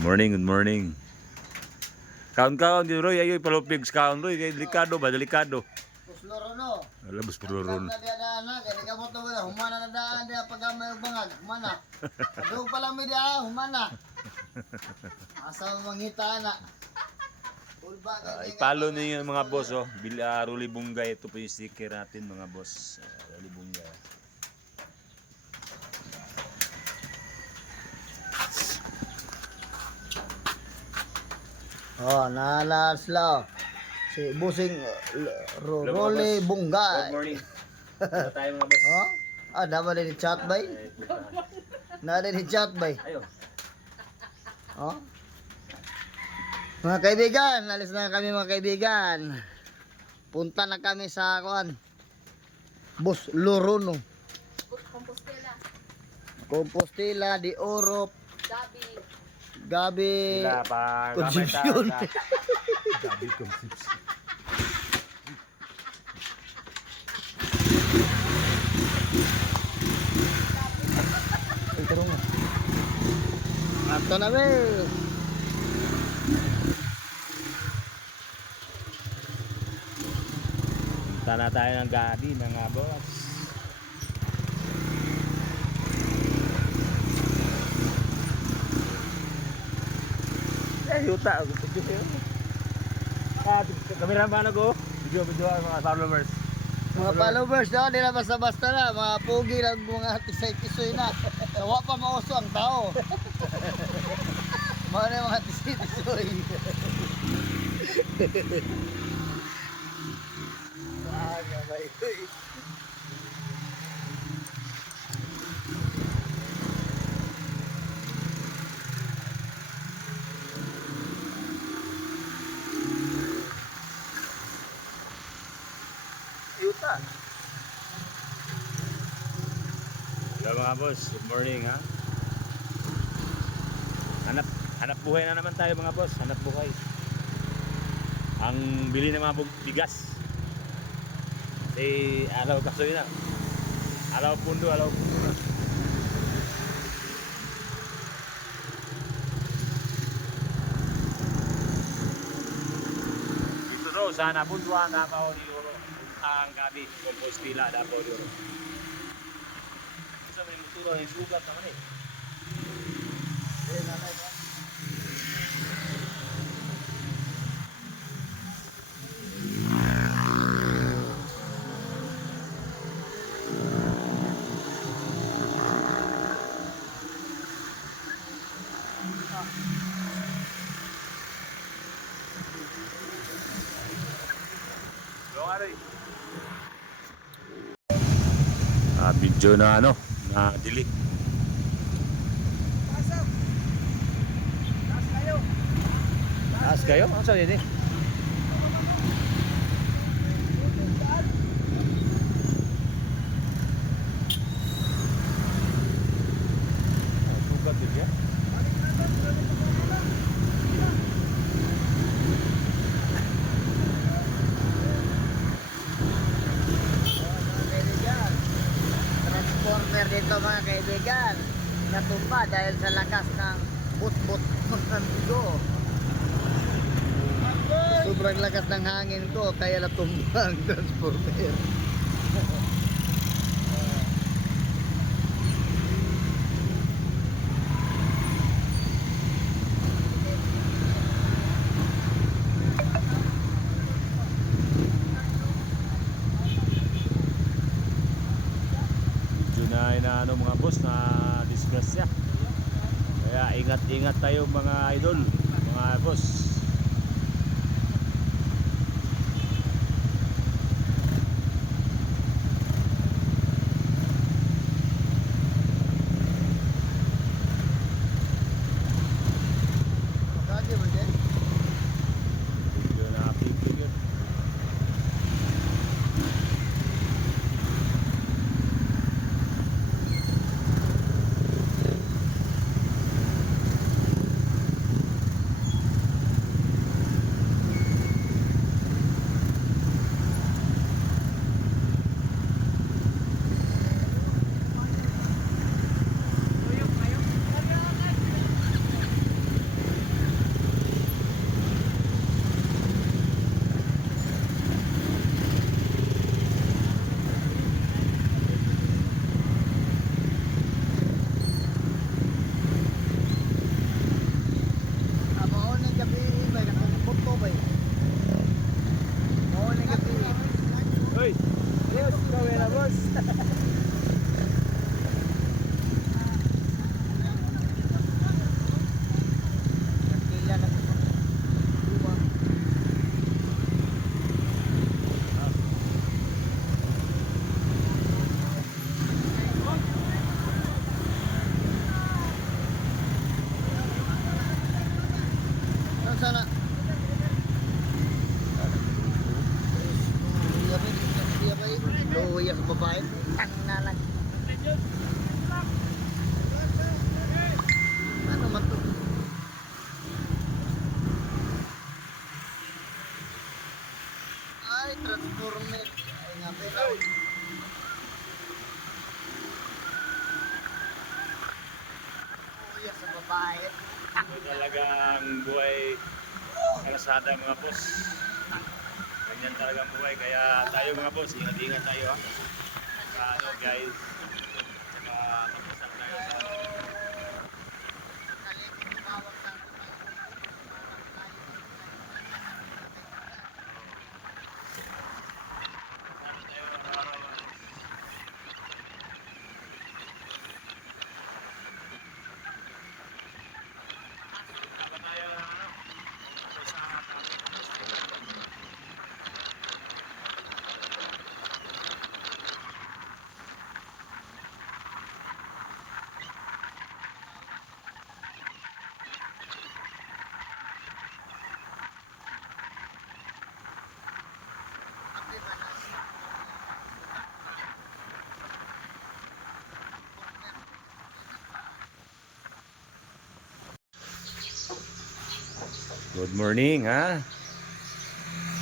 Morning, good morning. Kaon-kaon di Roy, ayoy palupigs kaon Roy, kay delikado ba, delikado. Pusloro no. Wala bus pururon. Na dia na kay ka mo to wala humana na daan dia pag may bangag humana. Adug pa lang mi dia humana. Asa mangita na. Ulba Ipalo niyo yung mga boss oh. Ruli Bunggay, ito po yung sticker natin mga boss. Ruli Bunggay. Oh, nalasla. Si Busing Roli Bunggay. Good morning. Ano tayo mga boss? Oh? Ah, dapat din chat bay. Na din chat bay. Ayo. Oh? Mga kaibigan, alis na kami mga kaibigan. Punta na kami sa kuan. Bus Lorono. Compostela, Compostela de Oro, Gabi, Gabi Sila pa Concepcion. Gabi Concepcion. Ay, tarong. Ato na be. Punta na tayo ng Gabi mga boss. Yuta, kamera man ako. Video ang mga followers. Mga followers daw, di na basta-basta na. Mga pugi lang mga tisay-tisoy na. Nawa pa mauso ang tao. Mga na mga tisay-tisoy. Ah, gabay ko eh. Yuta. Hello mga boss, good morning ha. Hanap buhay na naman tayo mga boss, hanap buhay. Ang bili ng mga bigas. Alaw kasoy na. Alaw pundo na. Dito ro sana punduan na pa di ro. Ang Gabi, Compostela dapat di ro. Sa may muturo ng sugat naman eh. Eh, nanay ko. Video na na delete. Pasok. Taas kayo. Taas kayo? Ano sa ini? Sugat din yan. Transformer dito mga kaibigan, natumba dahil sa lakas ng but-but ng bigo. Sobrang lakas ng hangin ko kaya natumba ang transformer. Na mga boss na disgrasya. Kaya ingat-ingat tayo mga idol, mga boss. Kaya mo din? Video na pipigil. sana. Luya sa babae. Tang na lang. Ano man to? Ay, transformer. Ay nga pero. Luya sa babae. Ito talagang buhay kalsada mga boss. Ganyan talagang buhay. Kaya tayo mga boss, ingat-ingat tayo ha. Sa ano guys. Saka mapasal tayo sa ano. Sana tayo araw-araw. Saka tayo ano. Sa Good morning ha.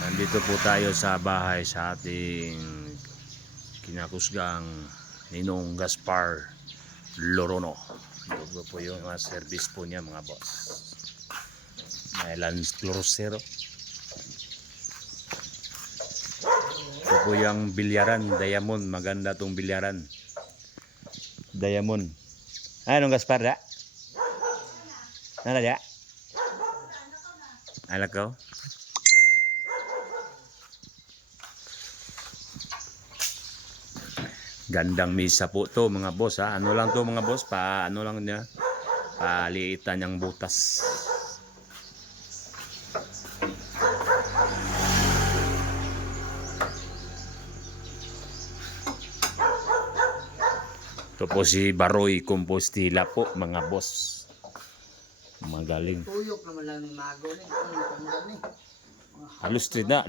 Nandito po tayo sa bahay sa ating kinakusgang Ninong Gaspar Lorono. Ito po yung service po niya mga boss. May lunch closero. Ito po yung bilyaran, Diamond. Maganda tong bilyaran. Diamond. Anong Gaspar da? Ano da? Alak ko? Gandang misa po to mga boss ha. Ano lang to mga boss, ano lang niya, paliitan niyang butas. Ito po si Baroy Compostela po mga boss. Magaling. Tuyok naman lang ni Mago ni. Ano tanggal ni? Lustrid na.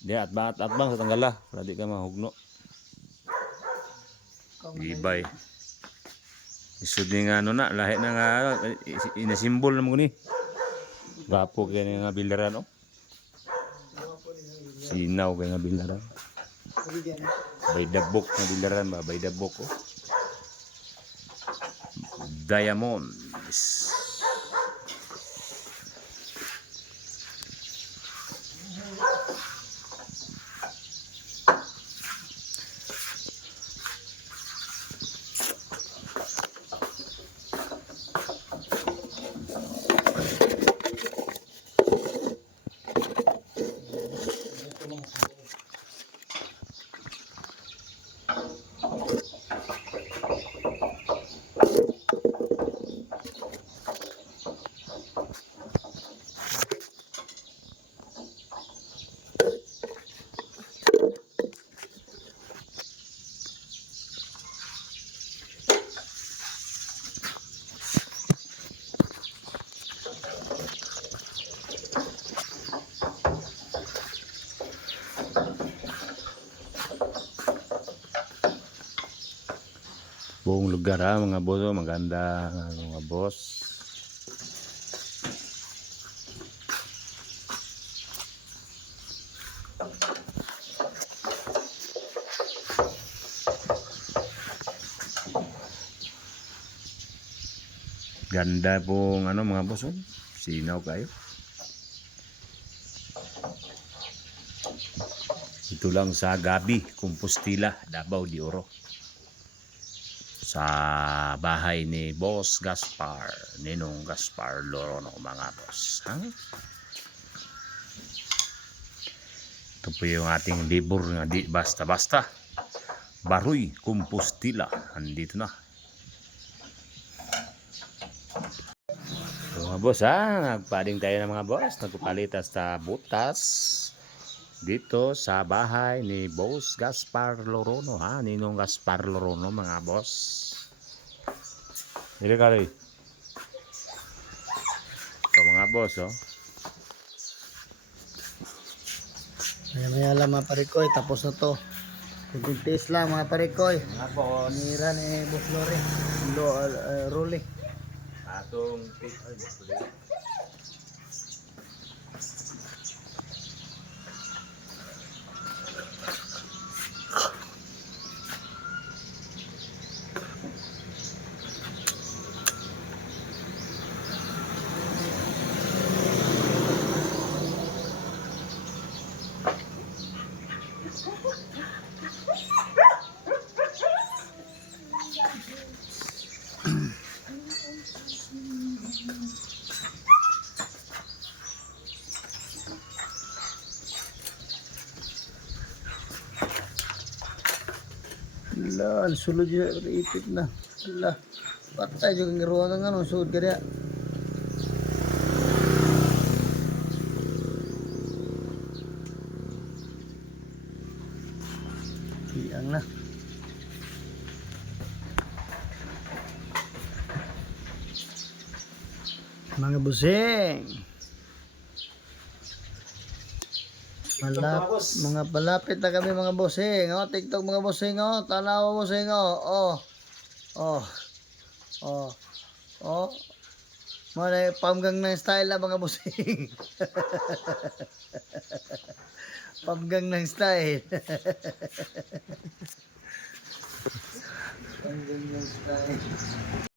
Di at bang sa tanggala para di ka mahugno. Ibay. Isud ni nga ano na, lahi na nga inasimbol na mo ni. Gapo kay nga bildaran no. Sinaw kay nga bildaran. Bay dabok nga bildaran ba, bay dabok oh. Diamond. Buong lugar ha mga boss, oh, maganda mga boss. Ganda pong ano mga boss, oh. Sinaw kayo. Ito lang sa Gabi, Compostela, Davao de Oro. Sa bahay ni Boss Gaspar, Ninong Gaspar Lorono mga boss. Ha? Ito po yung ating libur nga di basta-basta. Baroy Compostela, andito na. So, mga boss ha, nagpaling tayo ng mga boss, nagpapalitas sa butas. Dito sa bahay ni Boss Gaspar Lorono ha, Ninong Gaspar Lorono mga boss. Dili ka rin. boss, oh. Maya lang mga parikoy, tapos na to. Kunting taste lang mga parikoy. Mga boss. Panira ni Boss Lore. Ruli. Atong take. Ay, tuloy. Ala, ang sulod yun. Ipit na. Ala. Patay yung ngaruan ng ano. Sulod ka niya. Iyang na. Mga busing. Mga palapit na kami mga busing. Oh, TikTok mga busing. Oh, tanaw busing. Oh. Oh. Oh. Oh. Mga pamgang ng style na mga busing. Pamgang ng style. Pamgang ng style.